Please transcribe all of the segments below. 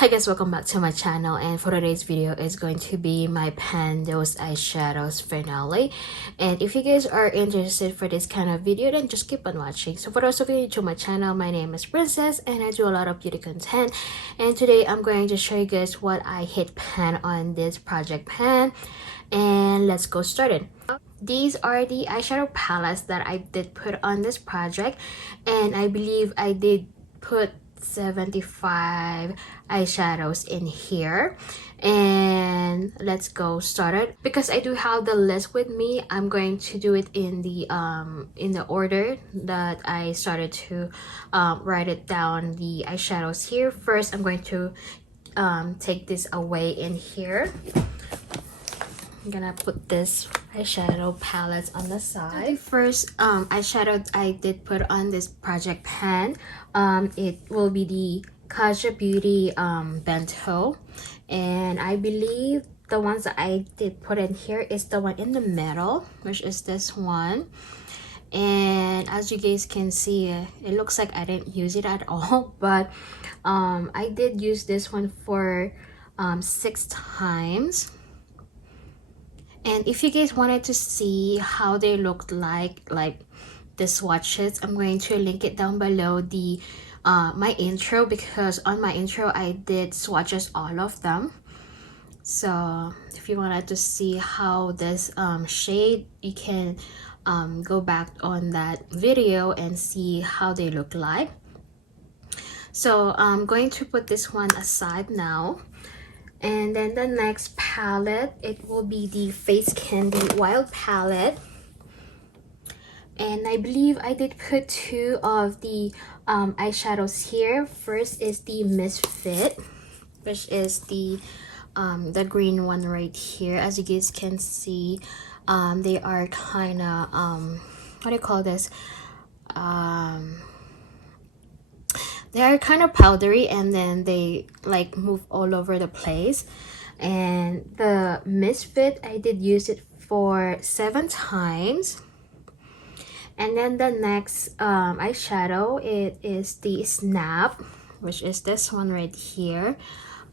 Hi guys, welcome back to my channel, and for today's video is going to be my Those Eyeshadows finale. And if you guys are interested for this kind of video, then just keep on watching. So for those of you new to my channel, my name is Princess and I do a lot of beauty content, and today I'm going to show you guys what I hit pan on this project pan, and let's go started. These are the eyeshadow palettes that I did put on this project, and I believe I did put 75 eyeshadows in here. And let's go started. Because I do have the list with me, I'm going to do it in the order that I started to write it down, the eyeshadows here. First, I'm going to take this away in here. I'm gonna put this eyeshadow palettes on the side. So the first eyeshadow I did put on this project pan, it will be the Kaja Beauty Bento, and I believe the ones that I did put in here is the one in the middle, which is this one. And as you guys can see, it looks like I didn't use it at all, but I did use this one for 6 times. And if you guys wanted to see how they looked like the swatches, I'm going to link it down below the my intro, because on my intro I did swatches all of them. So if you wanted to see how this shade, you can go back on that video and see how they look like. So I'm going to put this one aside now. And then the next palette, it will be the Face Candy Wild palette. And I believe I did put 2 of the eyeshadows here. First is the Misfit, which is the green one right here. As you guys can see, they are kind of what do you call this? They are kind of powdery, and then they like move all over the place. And the Misfit, I did use it for 7 times. And then the next eyeshadow, it is the Snap, which is this one right here.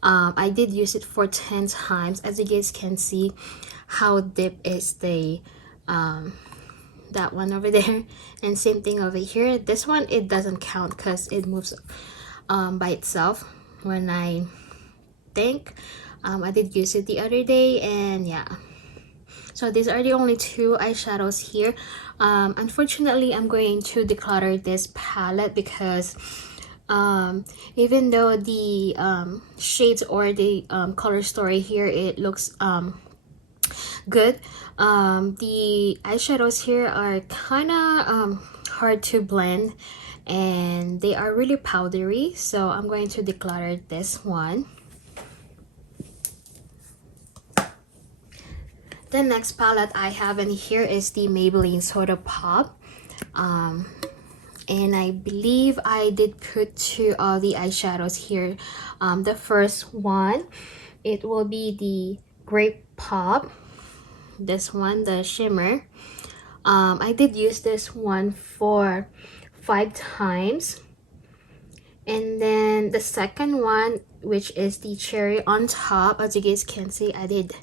I did use it for 10 times. As you guys can see how deep is the that one over there, and same thing over here. This one, it doesn't count because it moves by itself. When I think I did use it the other day, and yeah. So these are the only 2 eyeshadows here. Unfortunately, I'm going to declutter this palette because even though the shades or the color story here, it looks good, the eyeshadows here are kind of hard to blend, and they are really powdery, so I'm going to declutter this one. The next palette I have in here is the Maybelline Soda Pop, and I believe I did put 2 of the eyeshadows here. The first one, it will be the Grape Pop, this one, the shimmer. I did use this one for 5 times. And then the second one, which is the Cherry on Top, as you guys can see, I did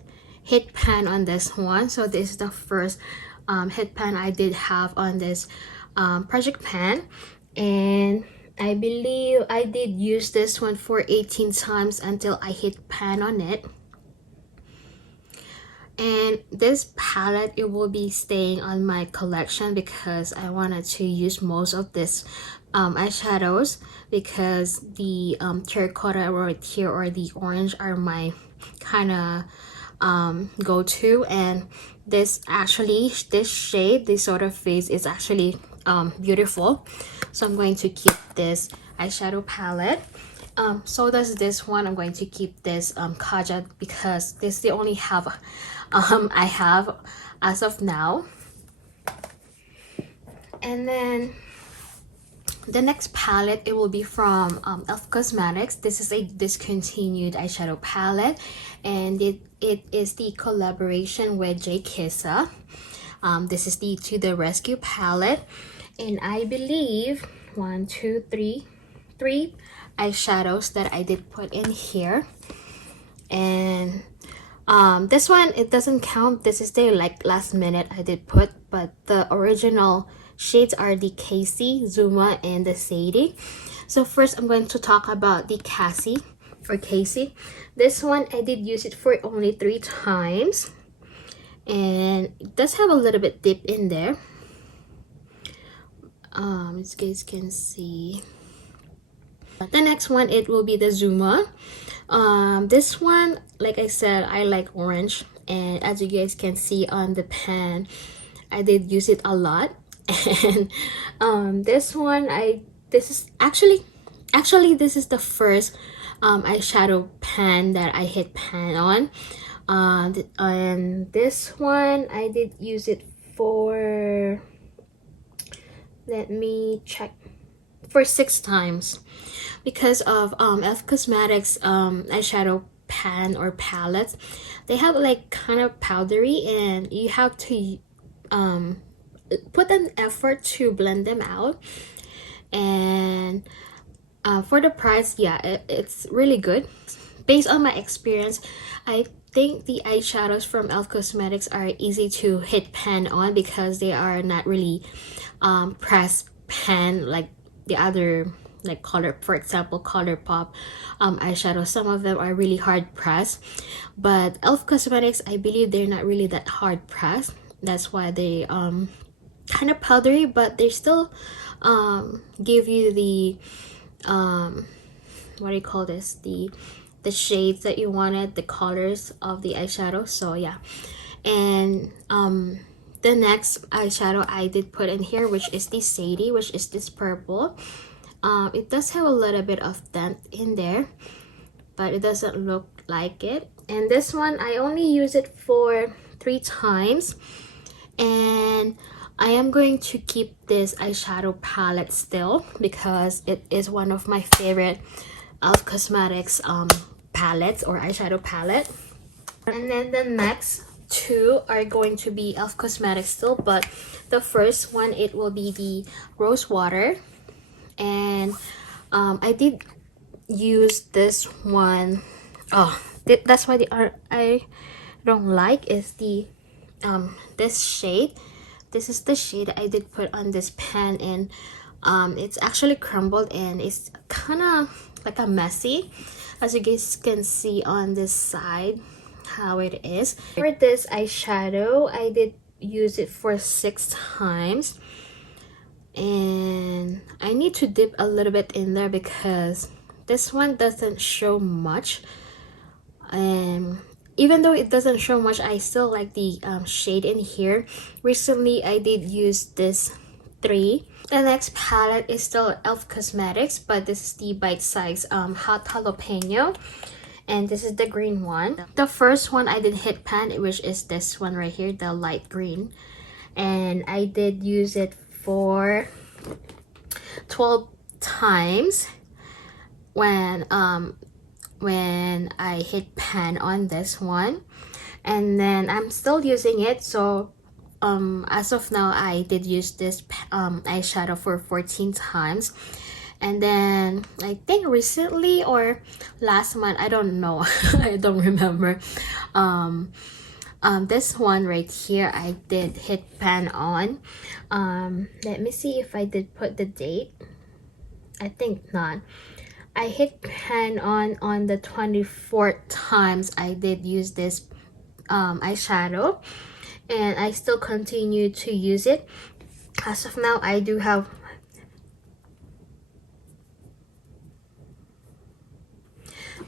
hit pan on this one. So this is the first hit pan I did have on this project pan, and I believe I did use this one for 18 times until I hit pan on it. And this palette, it will be staying on my collection because I wanted to use most of this eyeshadows, because the terracotta right here or the orange are my kind of go-to. And this shade, this sort of face, is actually beautiful. So I'm going to keep this eyeshadow palette. So does this one. I'm going to keep this Kaja, because this is the only I have as of now. And then the next palette, it will be from Elf Cosmetics. This is a discontinued eyeshadow palette, and it is the collaboration with J Kissa. This is the To The Rescue palette, and I believe 1, 2, 3 eyeshadows that I did put in here. And this one, it doesn't count. This is the like last minute I did put, but the original shades are the Casey, Zuma, and the Sadie. So first I'm going to talk about the Cassie or Casey. This one I did use it for only 3 times, and it does have a little bit dip in there. As you guys can see. The next one, it will be the Zuma. This one, like I said, I like orange, and as you guys can see on the pan, I did use it a lot. And this one, this is actually this is the first eyeshadow pan that I hit pan on. And this one I did use it for, let me check, for 6 times, because of e.l.f. Cosmetics eyeshadow pan or palette. They have like kind of powdery, and you have to put an effort to blend them out. And for the price, yeah, it's really good. Based on my experience, I think the eyeshadows from e.l.f. Cosmetics are easy to hit pan on because they are not really pressed pan like the other, like color, for example, ColourPop eyeshadow. Some of them are really hard pressed, but e.l.f. Cosmetics, I believe they're not really that hard pressed. That's why they kind of powdery, but they still give you the what do you call this, the shades that you wanted, the colors of the eyeshadow. So yeah. And the next eyeshadow I did put in here, which is the Sadie, which is this purple. It does have a little bit of dent in there, but it doesn't look like it. And this one, I only use it for 3 times, and I am going to keep this eyeshadow palette still because it is one of my favorite e.l.f. Cosmetics palettes or eyeshadow palette. And then the next 2 are going to be e.l.f. Cosmetics still, but the first one, it will be the Rose Water. And I did use this one. Oh, that's why I don't like is the this shade. This is the shade I did put on this pan, and it's actually crumbled, and it's kind of like a messy, as you guys can see on this side how it is. For this eyeshadow, I did use it for 6 times, and I need to dip a little bit in there because this one doesn't show much. And even though it doesn't show much, I still like the shade in here. Recently I did use this 3. The next palette is still e.l.f. Cosmetics, but this is the Bite Size Hot Jalapeno, and this is the green one. The first one I did hit pan, which is this one right here, the light green, and I did use it for 12 times when I hit pan on this one. And then I'm still using it, so as of now I did use this eyeshadow for 14 times. And then I think recently or last month, I don't know, I don't remember, this one right here I did hit pan on. Let me see if I did put the date. I think not. I hit pan on the 24th times I did use this eyeshadow, and I still continue to use it. As of now, I do have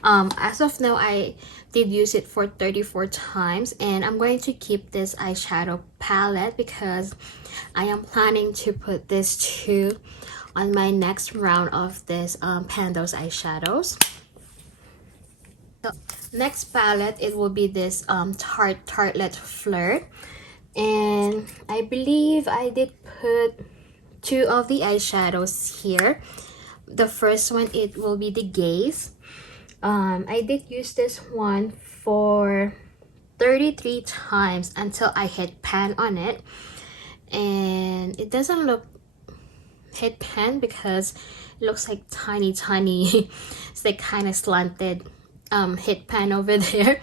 as of now I did use it for 34 times, and I'm going to keep this eyeshadow palette because I am planning to put this too on my next round of this Pando's eyeshadows. So next palette, it will be this Tartelette Flirt, and I believe I did put 2 of the eyeshadows here. The first one, it will be the Gaze. I did use this one for 33 times until I hit pan on it, and it doesn't look hit pan because It looks like tiny it's like kind of slanted hit pan over there.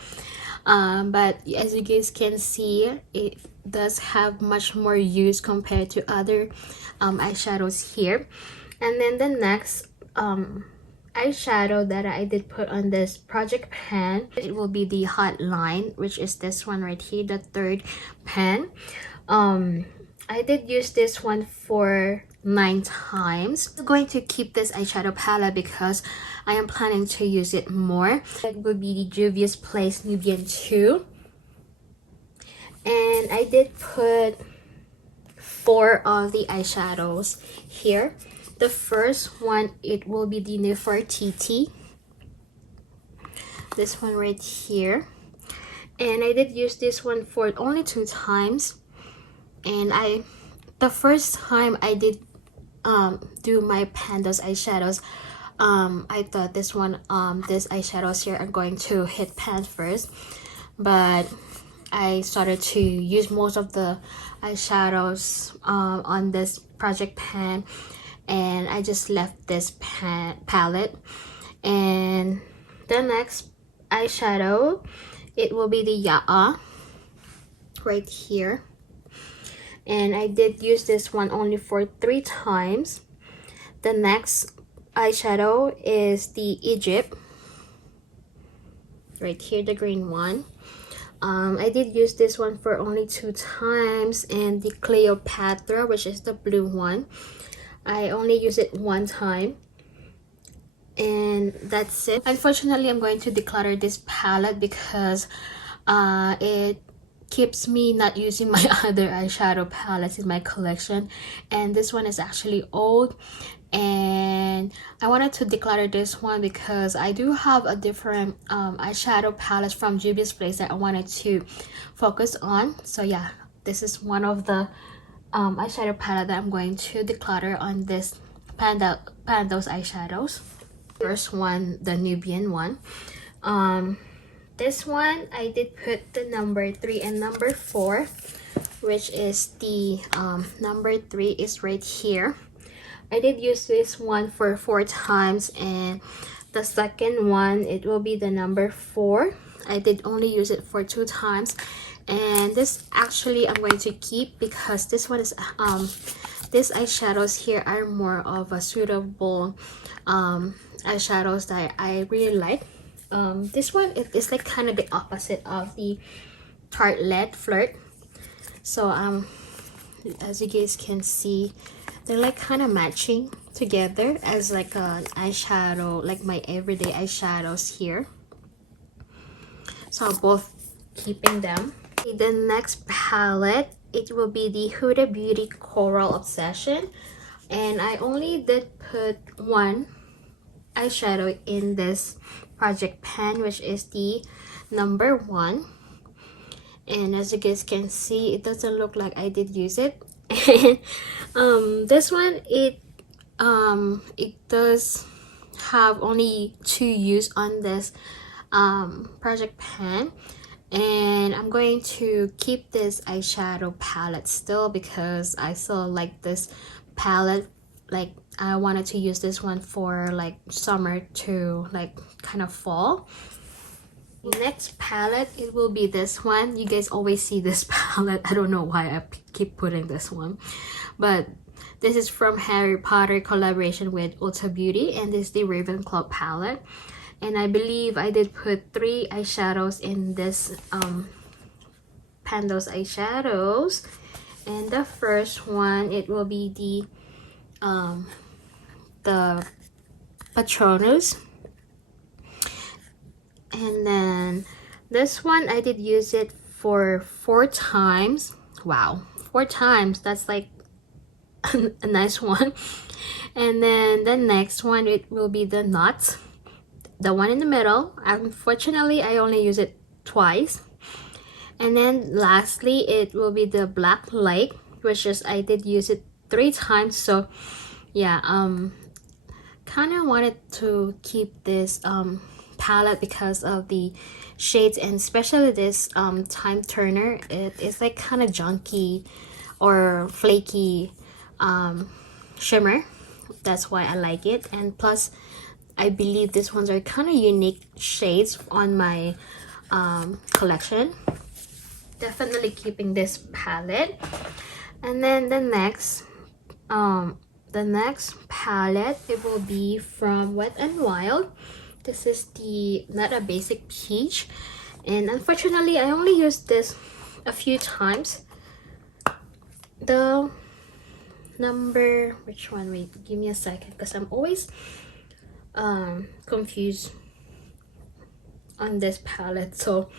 But as you guys can see, it does have much more use compared to other eyeshadows here. And then the next eyeshadow that I did put on this project pan, it will be the Hotline, which is this one right here, the third pan. I did use this one for 9 times. I'm going to keep this eyeshadow palette because I am planning to use it more. It will be the Juvia's Place Nubian 2. And I did put 4 of the eyeshadows here. The first one, it will be the Nefertiti. This one right here. And I did use this one for only 2 times. And the first time I did do my Panda's eyeshadows, I thought this eyeshadows here are going to hit pan first, but I started to use most of the eyeshadows on this project pan, and I just left this palette. And the next eyeshadow, it will be the Yaa right here. And I did use this one only for 3 times. The next eyeshadow is the Egypt right here, the green one. I did use this one for only 2 times. And the Cleopatra, which is the blue one, I only use it 1 time, and that's it. Unfortunately, I'm going to declutter this palette because it keeps me not using my other eyeshadow palettes in my collection, and this one is actually old, and I wanted to declutter this one because I do have a different eyeshadow palette from Juvia's Place that I wanted to focus on. So yeah, this is one of the eyeshadow palette that I'm going to declutter on this Panda's eyeshadows. First one, the Nubian one. This one, I did put the number 3 and number 4, which is the number 3 is right here. I did use this one for 4 times, and the second one, it will be the number 4. I did only use it for 2 times, and this actually I'm going to keep because this one is these eyeshadows here are more of a suitable eyeshadows that I really like. This one is like kind of the opposite of the Tartelette Flirt. So as you guys can see, they're like kind of matching together as like an eyeshadow, like my everyday eyeshadows here. So I'm both keeping them. The next palette, it will be the Huda Beauty Coral Obsession, and I only did put 1 eyeshadow in this project pan, which is the number 1. And as you guys can see, it doesn't look like I did use it. This one, it does have only 2 use on this project pan, and I'm going to keep this eyeshadow palette still because I still like this palette. Like I wanted to use this one for like summer to like kind of fall. Next palette, it will be this one. You guys always see this palette. I don't know why I keep putting this one, but this is from Harry Potter collaboration with Ulta Beauty, and this is the Ravenclaw palette. And I believe I did put 3 eyeshadows in this Panda's eyeshadows. And the first one, it will be the Patronus. And then this one, I did use it for 4 times. Wow, 4 times, that's like a nice one. And then the next one, it will be the Nuts, the one in the middle. Unfortunately, I only use it twice. And then lastly, it will be the Black Light, which is I did use it 3 times. So yeah, kind of wanted to keep this palette because of the shades, and especially this Time Turner. It is like kind of junky or flaky shimmer, That's why I like it. And plus, I believe these ones are kind of unique shades on my collection. Definitely keeping this palette. And then the next palette, it will be from Wet n Wild. This is the not a basic peach, and unfortunately I only used this a few times. The number, which one, wait, give me a second, because I'm always confused on this palette. So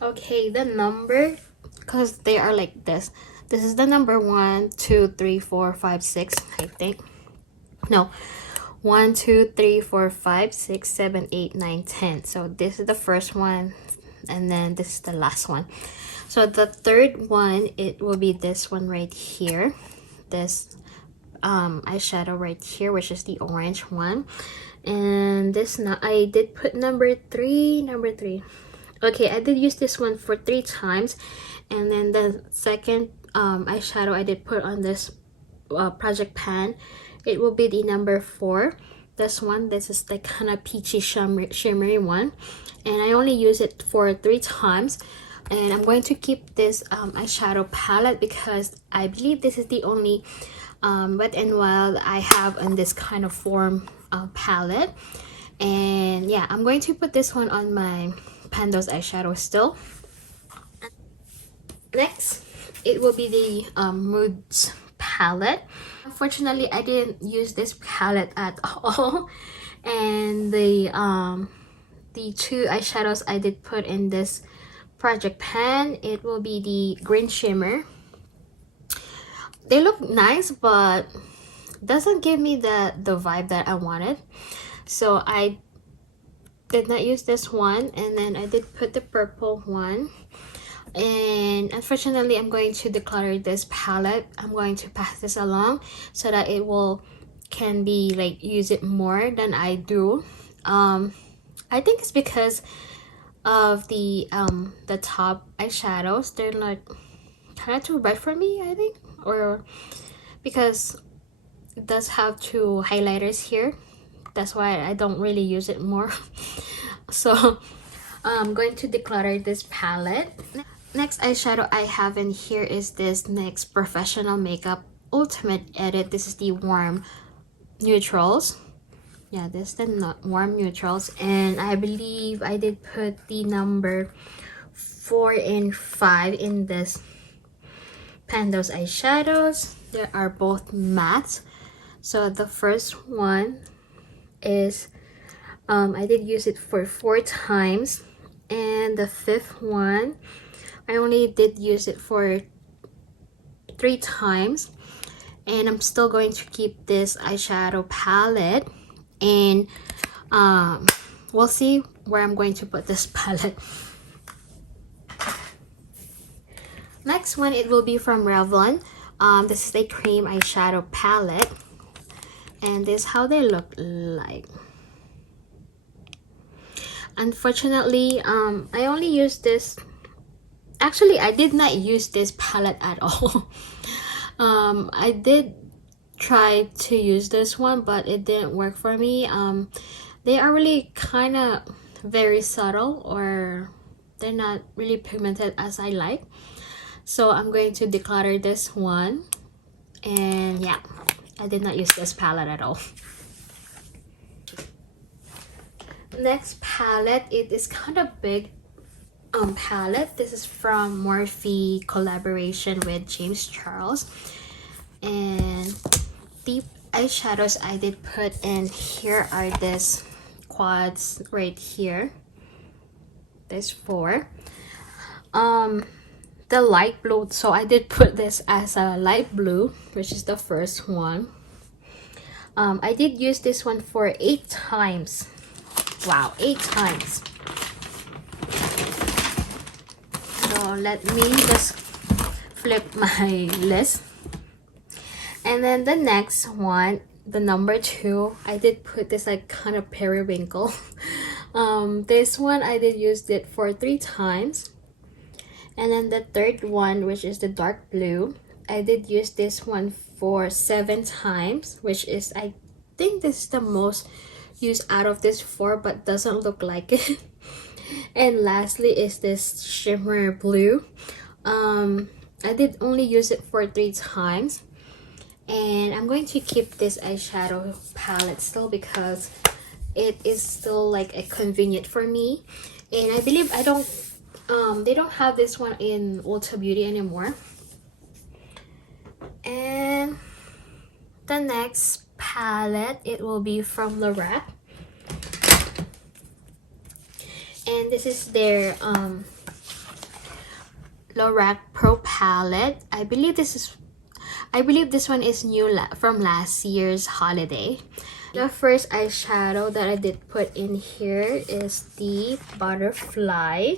okay, the number, because they are like this is the number 1 2 3 4 5 6, I think. No, 1 2 3 4 5 6 7 8 9 10. So this is the first one, and then this is the last one. So the third one, it will be this one right here, this eyeshadow right here, which is the orange one. And this, now I did put number three. Okay, I did use this one for 3 times. And then the second eyeshadow I did put on this project pan, it will be the number 4. This one, this is the kind of peachy shimmery one, and I only use it for 3 times. And I'm going to keep this eyeshadow palette because I believe this is the only Wet n Wild I have in this kind of form palette. And yeah, I'm going to put this one on my Pando's eyeshadow still. Next, it will be the Moods palette. Unfortunately, I didn't use this palette at all, and the 2 eyeshadows I did put in this project pan, it will be the green shimmer. They look nice, but doesn't give me the vibe that I wanted, so I did not use this one. And then I did put the purple one, and unfortunately I'm going to declutter this palette. I'm going to pass this along so that it can be like use it more than I do. I think it's because of the top eyeshadows, they're like kind of too bright for me, I think, or because it does have 2 highlighters here. That's why I don't really use it more. So I'm going to declutter this palette. Next eyeshadow I have in here is this NYX Professional Makeup Ultimate Edit. This is the warm neutrals. Yeah, this is the warm neutrals, and I believe I did put the number 4 and 5 in this Pando's eyeshadows. They are both matte. So the first one is I did use it for 4 times, and the 5th one I only did use it for 3 times. And I'm still going to keep this eyeshadow palette, and we'll see where I'm going to put this palette. Next one, it will be from Revlon. This is the cream eyeshadow palette, and this is how they look like. Unfortunately, I only used this. Actually, I did not use this palette at all. I did try to use this one, but it didn't work for me. They are really kind of very subtle, or they're not really pigmented as I like. So I'm going to declutter this one. And yeah, I did not use this palette at all. Next palette, it is kind of big palette. This is from Morphe collaboration with James Charles, and the eyeshadows I did put in here are this quads right here. There's 4. The light blue, so I did put this as a light blue, which is the first one. I did use this one for 8 times. Wow, 8 times. So let me just flip my list. And then the next one, the number 2, I did put this like kind of periwinkle. This one I did use it for 3 times. And then the third one, which is the dark blue, I did use this one for 7 times, which is, I think this is the most used out of this 4, but doesn't look like it. And lastly is this shimmer blue. I did only use it for 3 times, and I'm going to keep this eyeshadow palette still because it is still like a convenient for me. And I believe they don't have this one in Ulta Beauty anymore. And the next palette, it will be from Lorac, and this is their Lorac Pro palette. I believe this one is new from last year's holiday. The first eyeshadow that I did put in here is the Butterfly,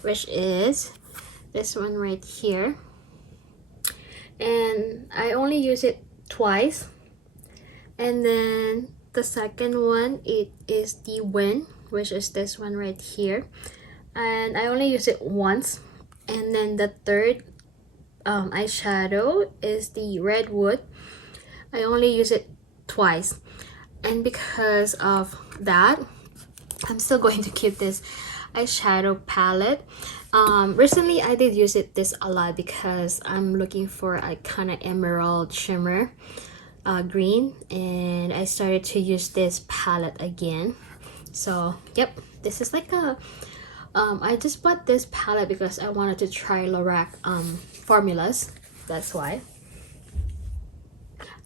which is this one right here, and I only use it twice. And then the second one, it is the Wind, which is this one right here, and I only use it once. And then the third eyeshadow is the Redwood. I only use it twice, and because of that, I'm still going to keep this eyeshadow palette. Recently I did use this a lot because I'm looking for a kind of emerald shimmer green, and I started to use this palette again. So yep, this is like a I just bought this palette because I wanted to try Lorac formulas, that's why.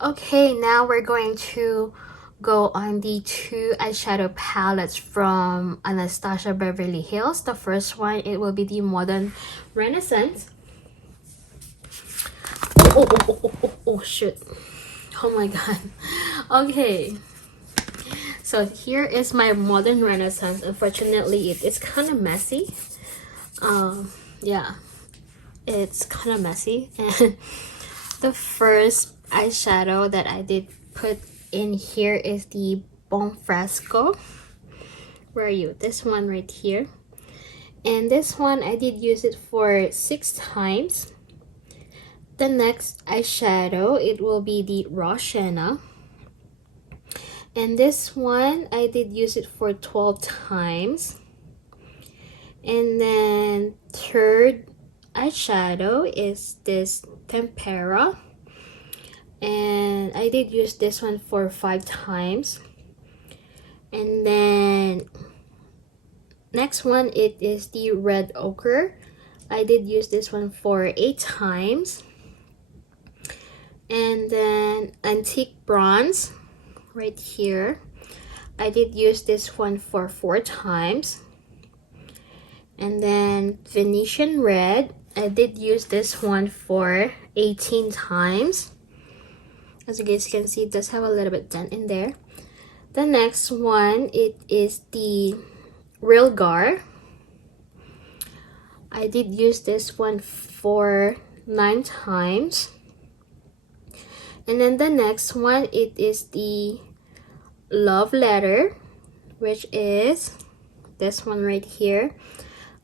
Okay, now we're going to go on the 2 eyeshadow palettes from Anastasia Beverly Hills. The first one, it will be the Modern Renaissance. Oh shoot, oh my god. Okay, so here is my Modern Renaissance. Unfortunately, it's kind of messy. Yeah, it's kind of messy. And the first eyeshadow that I did put in here is the Bon Fresco. Where are you? This one right here. And this one, I did use it for 6 times. The next eyeshadow, it will be the Raw Sienna. And this one, I did use it for 12 times. And then third eyeshadow is this Tempera. And I did use this one for 5 times. And then next one, it is the Red Ochre. I did use this one for 8 times. And then Antique Bronze right here, I did use this one for 4 times. And then Venetian Red, I did use this one for 18 times. As you guys can see, it does have a little bit dent in there. The next one, it is the Real Gar. I did use this one for 9 times. And then the next one, it is the Love Letter, which is this one right here.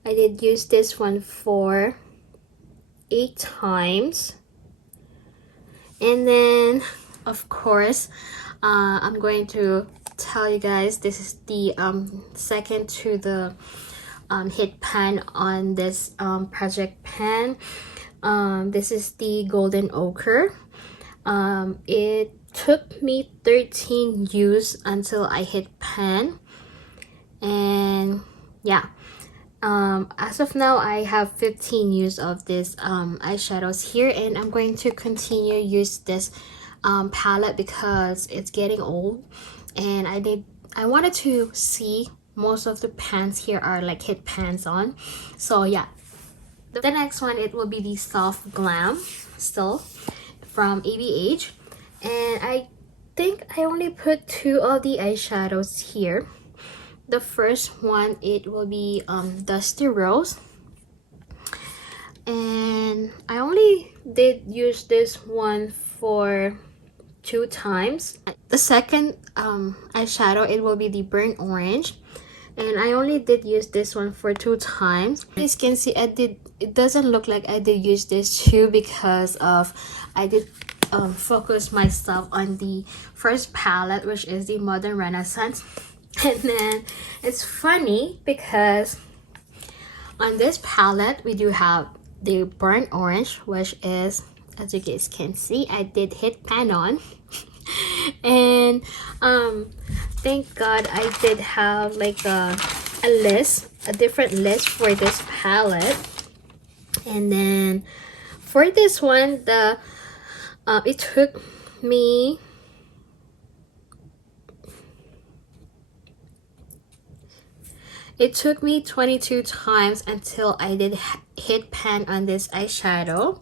I did use this one for 8 times. And then, of course, I'm going to tell you guys, this is the second to the hit pan on this project pan. This is the Golden Ochre. It took me 13 use until I hit pan, and yeah, as of now I have 15 use of this eyeshadows here, and I'm going to continue use this palette because it's getting old, and I wanted to see most of the pans here are like hit pans on. So yeah, the next one, it will be the Soft Glam still from ABH, and I think I only put 2 of the eyeshadows here. The first one, it will be Dusty Rose, and I only did use this one for 2 times. The second eyeshadow, it will be the Burnt Orange, and I only did use this one for 2 times. As you can see, it doesn't look like I did use this too because of I did focus myself on the first palette, which is the Modern Renaissance. And then it's funny because on this palette we do have the burnt orange, which is, as you guys can see, I did hit pan on. And thank God I did have like a different list for this palette. And then for this one, the it took me It took me 22 times until I did hit pan on this eyeshadow.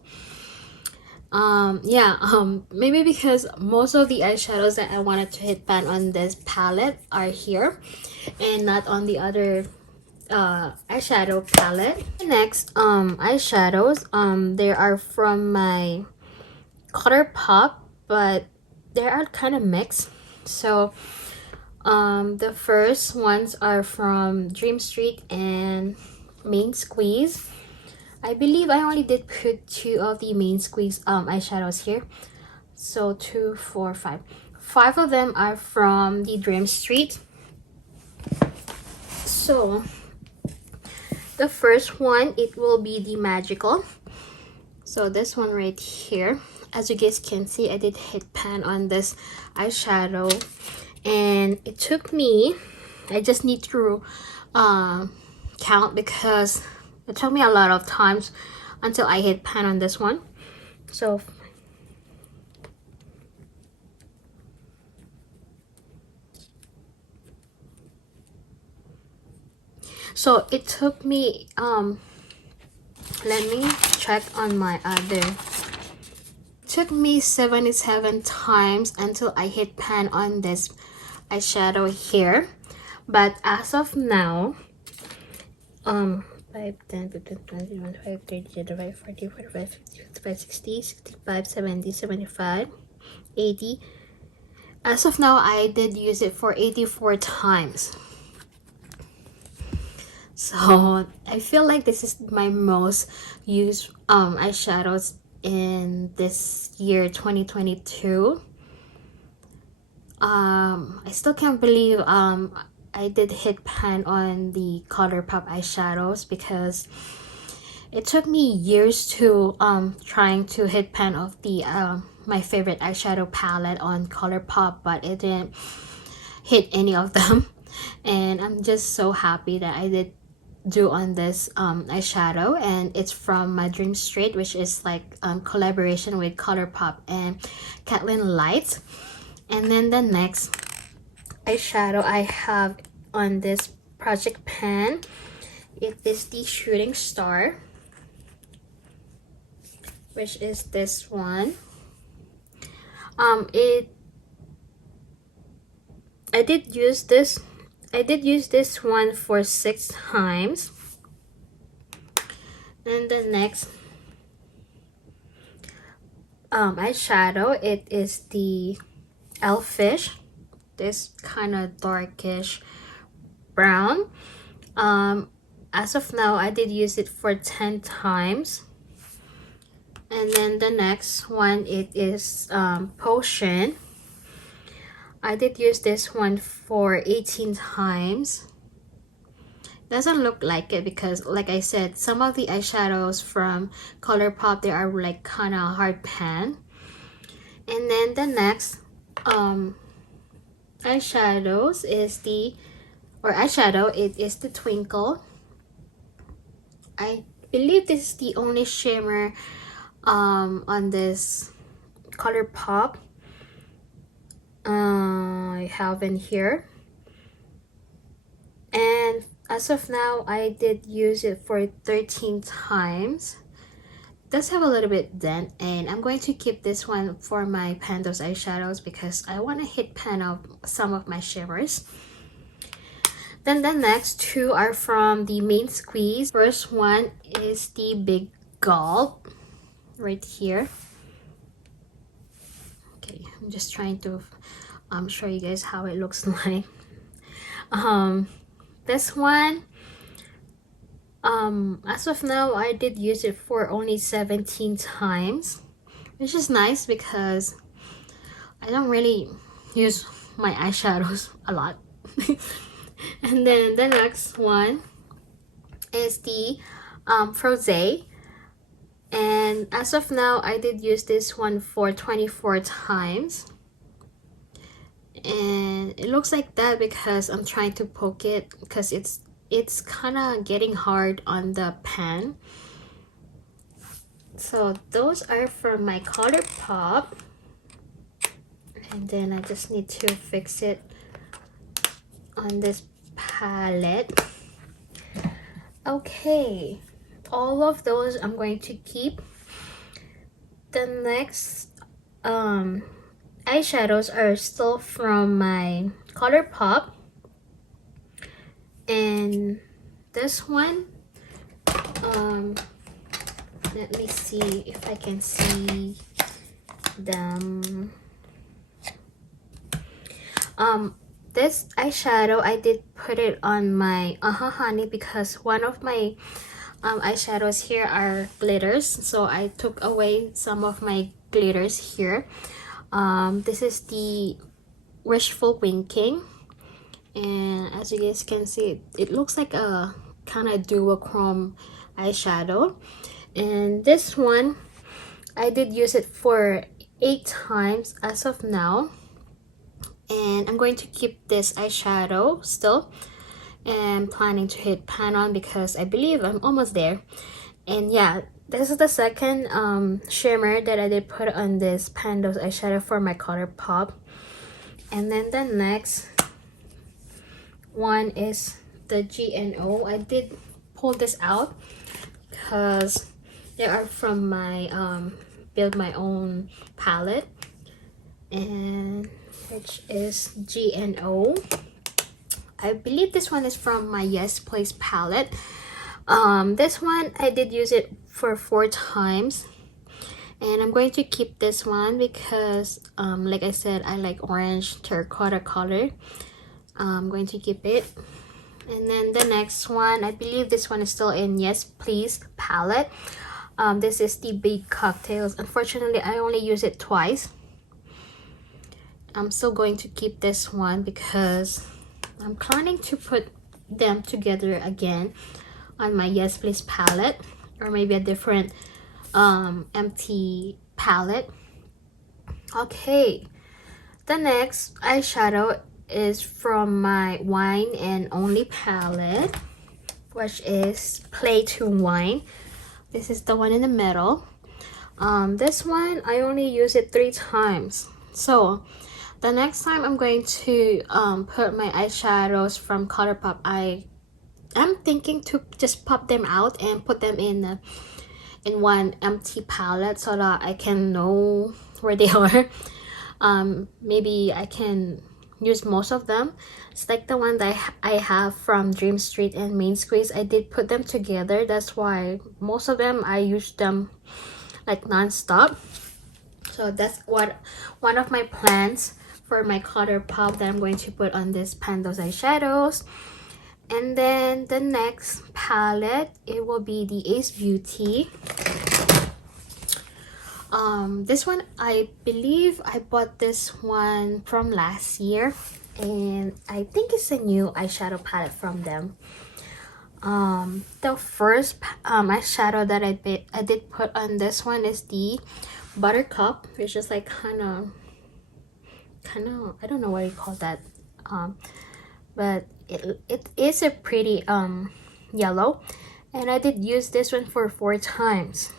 Maybe because most of the eyeshadows that I wanted to hit pan on this palette are here and not on the other eyeshadow palette. Next eyeshadows, they are from my ColourPop, but they are kind of mixed. So the first ones are from Dream Street and Main Squeeze. I believe I only did put 2 of the Main Squeeze eyeshadows here. So 2, 4, 5. 5 of them are from the Dream Street. So the first one, it will be the Magical. So this one right here. As you guys can see, I did hit pan on this eyeshadow. And it took me, I just need to count because it took me a lot of times until I hit pan on this one. So it took me let me check on my other. It took me 77 times until I hit pan on this eyeshadow here. But as of now, 5, 10, 15, 20, 25, 30, 35, 40, 45, 50, 55, 60, 65, 70, 75, 80. As of now, I did use it for 84 times. So I feel like this is my most used eyeshadows in this year 2022. I still can't believe I did hit pan on the ColourPop eyeshadows because it took me years to trying to hit pan of the my favorite eyeshadow palette on ColourPop, but it didn't hit any of them. And I'm just so happy that I did do on this eyeshadow, and it's from my Dream Street, which is like collaboration with ColourPop and Kathleen Lights. And then the next eyeshadow I have on this project pan, it is the Shooting Star, which is this one. I did use this one for 6 times. And the next eyeshadow, it is the Elfish, this kind of darkish brown. As of now, I did use it for 10 times. And then the next one, it is Potion. I did use this one for 18 times. Doesn't look like it because, like I said, some of the eyeshadows from ColourPop, they are like kind of hard pan. And then the next eyeshadows is it is the Twinkle. I believe this is the only shimmer on this ColourPop I have in here. And as of now, I did use it for 13 times. It does have a little bit dent, and I'm going to keep this one for my Pandos eyeshadows because I want to hit pan of some of my shimmers. Then the next 2 are from the Main Squeeze. First one is the Big Gulp right here. Okay, I'm just trying to show you guys how it looks like. This one, as of now, I did use it for only 17 times, which is nice because I don't really use my eyeshadows a lot. And then the next one is the Froze, and as of now I did use this one for 24 times, and it looks like that because I'm trying to poke it because it's kind of getting hard on the pan. So those are from my ColourPop, and then I just need to fix it on this palette. Okay, all of those I'm going to keep. The next eyeshadows are still from my ColourPop, and this one, let me see if I can see them. This eyeshadow, I did put it on my Honey because one of my eyeshadows here are glitters, so I took away some of my glitters here. This is the Wishful Winking, and as you guys can see, it looks like a kind of duochrome eyeshadow. And this one, I did use it for 8 times as of now, and I'm going to keep this eyeshadow still, and planning to hit pan on because I believe I'm almost there. And yeah, this is the second shimmer that I did put on this Pando's eyeshadow for my ColourPop. And then the next one is the GNO. I did pull this out because they are from my Build My Own palette, and which is GNO. I believe this one is from my Yes Place palette. This one I did use it for 4 times, and I'm going to keep this one because like I said, I like orange terracotta color. I'm going to keep it. And then the next one, I believe this one is still in Yes Please palette. This is the Big Cocktails. Unfortunately, I only use it twice. I'm still going to keep this one because I'm planning to put them together again on my Yes Please palette, or maybe a different empty palette. Okay, the next eyeshadow is from my Wine and Only palette, which is Play to Wine. This is the one in the middle. This one I only use it 3 times, so the next time I'm going to put my eyeshadows from ColourPop, I'm thinking to just pop them out and put them in one empty palette so that I can know where they are. Maybe I can use most of them. It's like the one that I have from Dream Street and Main Squeeze. I did put them together. That's why most of them I use them like non-stop. So that's what one of my plans for my ColourPop that I'm going to put on this Pando's eyeshadows. And then the next palette, it will be the Ace Beauty. This one, I believe I bought this one from last year, and I think it's a new eyeshadow palette from them. The first eyeshadow that I did put on this one is the Buttercup, which is like kind of I don't know what you call that, but it is a pretty yellow, and I did use this one for 4 times.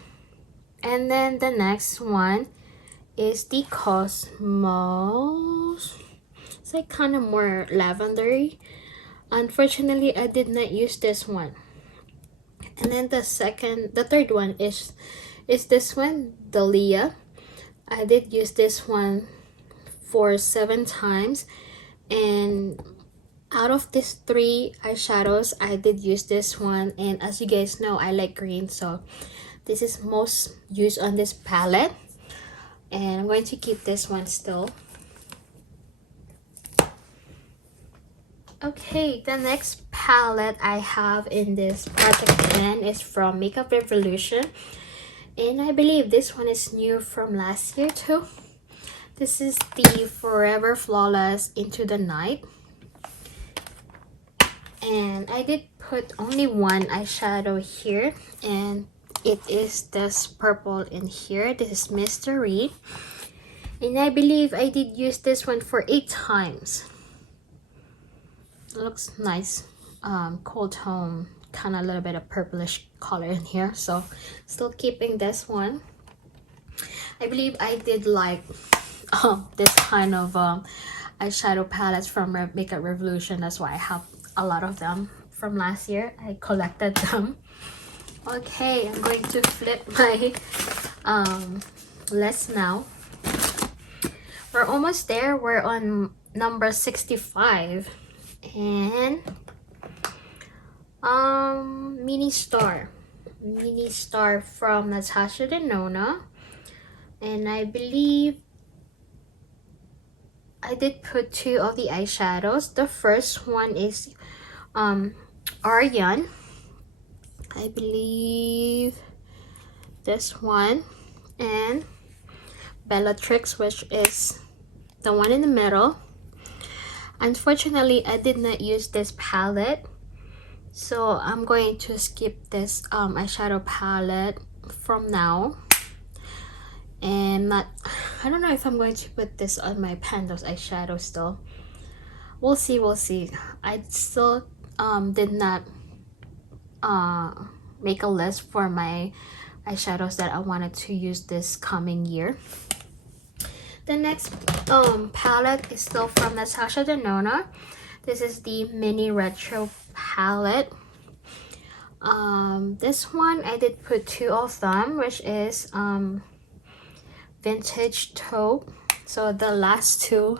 And then the next one is the Cosmos. It's like kind of more lavendery. Unfortunately, I did not use this one. And then the third one is this one, Dahlia. I did use this one for 7 times, and out of these 3 eyeshadows, I did use this one. And as you guys know, I like green, so this is most used on this palette, and I'm going to keep this one still. Okay, the next palette I have in this project pan is from Makeup Revolution, And I believe this one is new from last year too. This is the Forever Flawless Into the Night. And I did put only one eyeshadow here, and it is this purple in here. This is Mystery. And I believe I did use this one for 8 times. It looks nice. Cool tone, kind of a little bit of purplish color in here. So still keeping this one. I believe I did like this kind of eyeshadow palettes from Makeup Revolution. That's why I have a lot of them from last year. I collected them. Okay, I'm going to flip my list now. We're almost there. We're on number 65. And Mini Star from Natasha Denona. And I believe I did put 2 of the eyeshadows. The first one is Aryan. I believe this one, and Bellatrix, which is the one in the middle. Unfortunately, I did not use this palette, so I'm going to skip this eyeshadow palette from now. And I don't know if I'm going to put this on my pan, those eyeshadows still. We'll see. I still did not make a list for my eyeshadows that I wanted to use this coming year. The next palette is still from Natasha Denona. This is the Mini Retro palette. This one I did put 2 of them, which is Vintage Taupe. So the last 2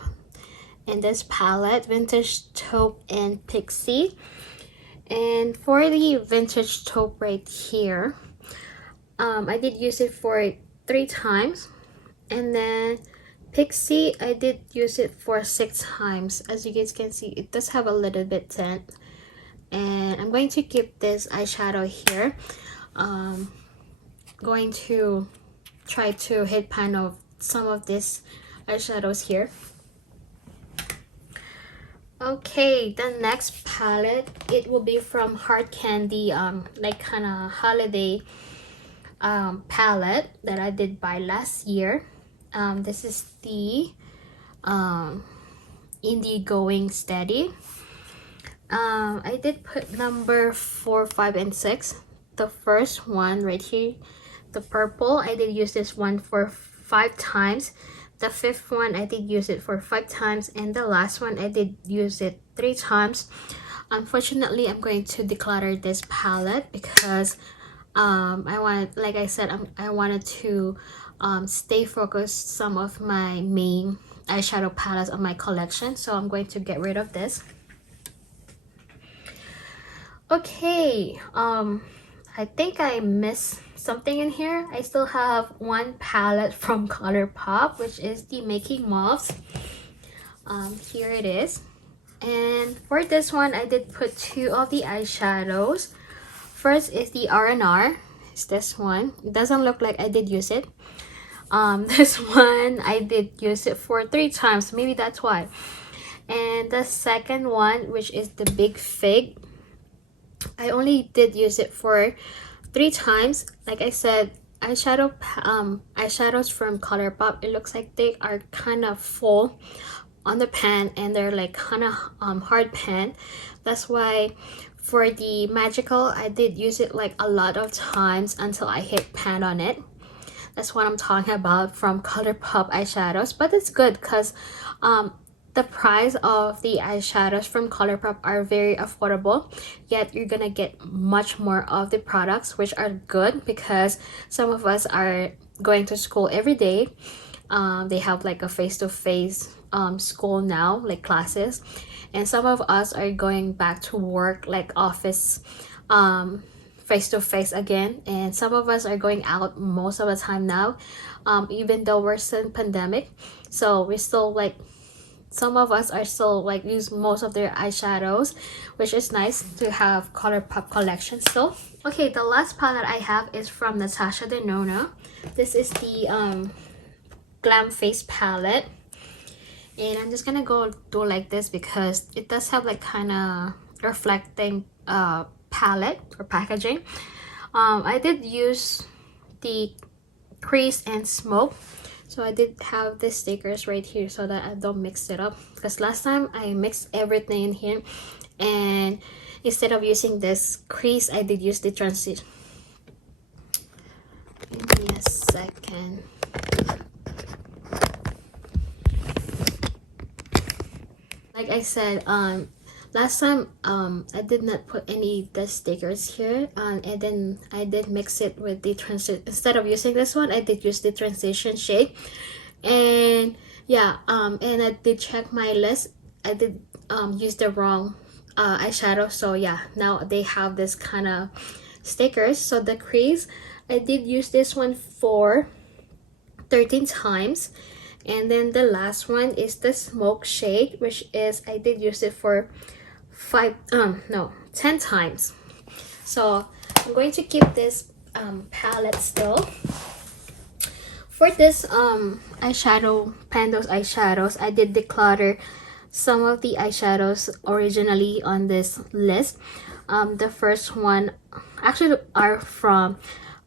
in this palette, Vintage Taupe and Pixie. And for the Vintage Taupe right here, I did use it for 3 times, and then Pixie I did use it for 6 times. As you guys can see, it does have a little bit tint, and I'm going to keep this eyeshadow here. Going to try to hit pan of some of these eyeshadows here. Okay, the next palette, it will be from Hard Candy, like kind of holiday palette that I did buy last year. This is the Indie Going Steady. I did put number 4, 5, and 6. The first one right here, the purple, I did use this one for 5 times. The 5th one I did use it for 5 times, and the last one I did use it 3 times. Unfortunately, I'm going to declutter this palette because I wanted, like I said, I wanted to stay focused some of my main eyeshadow palettes on my collection, so I'm going to get rid of this. Okay, I think I missed something in here. I still have one palette from ColourPop, which is the Making Moths. Here it is. And for this one, I did put 2 of the eyeshadows. First is the R&R. It's this one. It doesn't look like I did use it. This one, I did use it for 3 times. Maybe that's why. And the second one, which is the Big Fig, I only did use it for 3 times. Like I said, eyeshadows from ColourPop, it looks like they are kind of full on the pan, and they're like kind of hard pan. That's why for the Magical, I did use it like a lot of times until I hit pan on it. That's what I'm talking about from ColourPop eyeshadows. But it's good because the price of the eyeshadows from ColourPop are very affordable, yet you're gonna get much more of the products, which are good because some of us are going to school every day. They have like a face-to-face school now, like classes, and some of us are going back to work, like office face-to-face again, and some of us are going out most of the time now, even though we're still in pandemic. So we're still like some of us are still like use most of their eyeshadows, which is nice to have ColourPop collection still. Okay, the last palette I have is from Natasha Denona. This is the Glam Face palette, and I'm just gonna go do like this because it does have like kind of reflecting palette or packaging. I did use the crease and smoke, so I did have the stickers right here so that I don't mix it up, because last time I mixed everything in here, and instead of using this crease I did use the transition. Give me a second. Like I said, last time I did not put any the stickers here, and then I did mix it with the transition. Instead of using this one, I did use the transition shade. And yeah, and I did check my list. I did use the wrong eyeshadow, so yeah, now they have this kind of stickers. So the crease, I did use this one for 13 times, and then the last one is the smoke shade, which is I did use it for 10 times. So I'm going to keep this palette still. For this eyeshadow, Pando's eyeshadows, I did declutter some of the eyeshadows originally on this list. The first one actually are from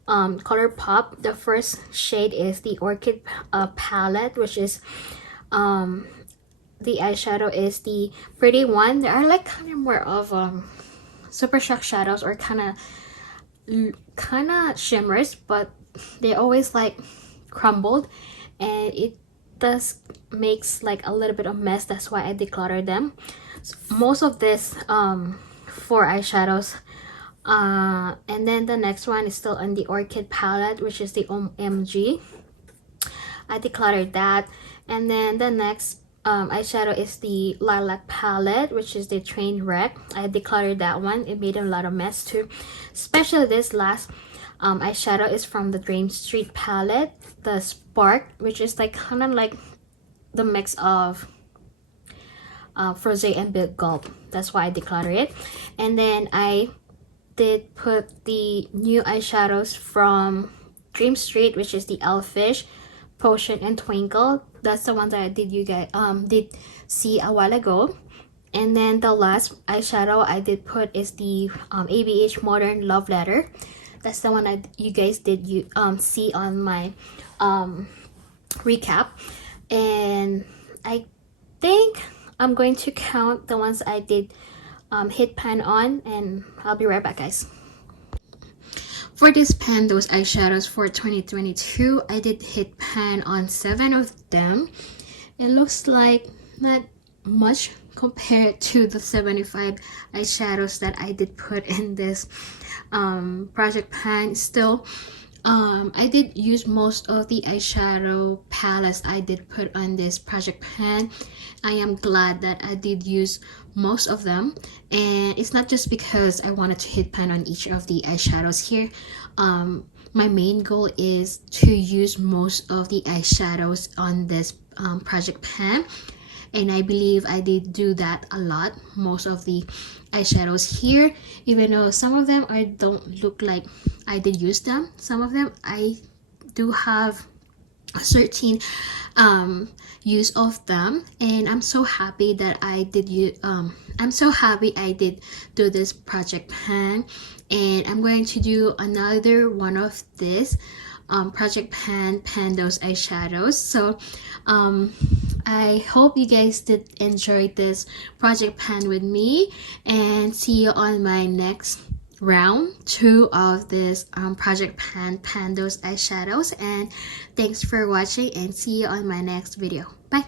ColourPop. The first shade is the Orchid palette, which is the eyeshadow is the pretty one. They are like kind of more of super shock shadows, or kind of shimmers, but they always like crumbled, and it does makes like a little bit of mess. That's why I decluttered them. So most of this 4 eyeshadows, and then the next one is still on the Orchid palette, which is the OMG. I decluttered that. And then the next eyeshadow is the Lilac palette, which is the Trainwreck. I decluttered that one. It made a lot of mess too, especially this last eyeshadow is from the Dream Street palette, the Spark, which is like kind of like the mix of Froze and Big Gulp. That's why I decluttered it. And then I did put the new eyeshadows from Dream Street, which is the Elfish, Potion, and Twinkle. That's the one that I did did see a while ago. And then the last eyeshadow I did put is the ABH Modern Love Letter. That's the one you guys did see on my recap. And I think I'm going to count the ones I did hit pan on, and I'll be right back, guys. For this Pando's eyeshadows for 2022, I did hit pan on 7 of them. It looks like not much compared to the 75 eyeshadows that I did put in this project pan. Still, I did use most of the eyeshadow palettes I did put on this project pan. I am glad that I did use most of them, and it's not just because I wanted to hit pan on each of the eyeshadows here. My main goal is to use most of the eyeshadows on this project pan, and I believe I did do that a lot. Most of the eyeshadows here, even though some of them I don't look like I did use them, some of them I do have a certain use of them, and I'm so happy that I did I'm so happy I did do this project pan. And I'm going to do another one of this project pan Pando's eyeshadows. So I hope you guys did enjoy this project pan with me, and see you on my next round 2 of this project pan Pando's eyeshadows. And thanks for watching, and see you on my next video. Bye.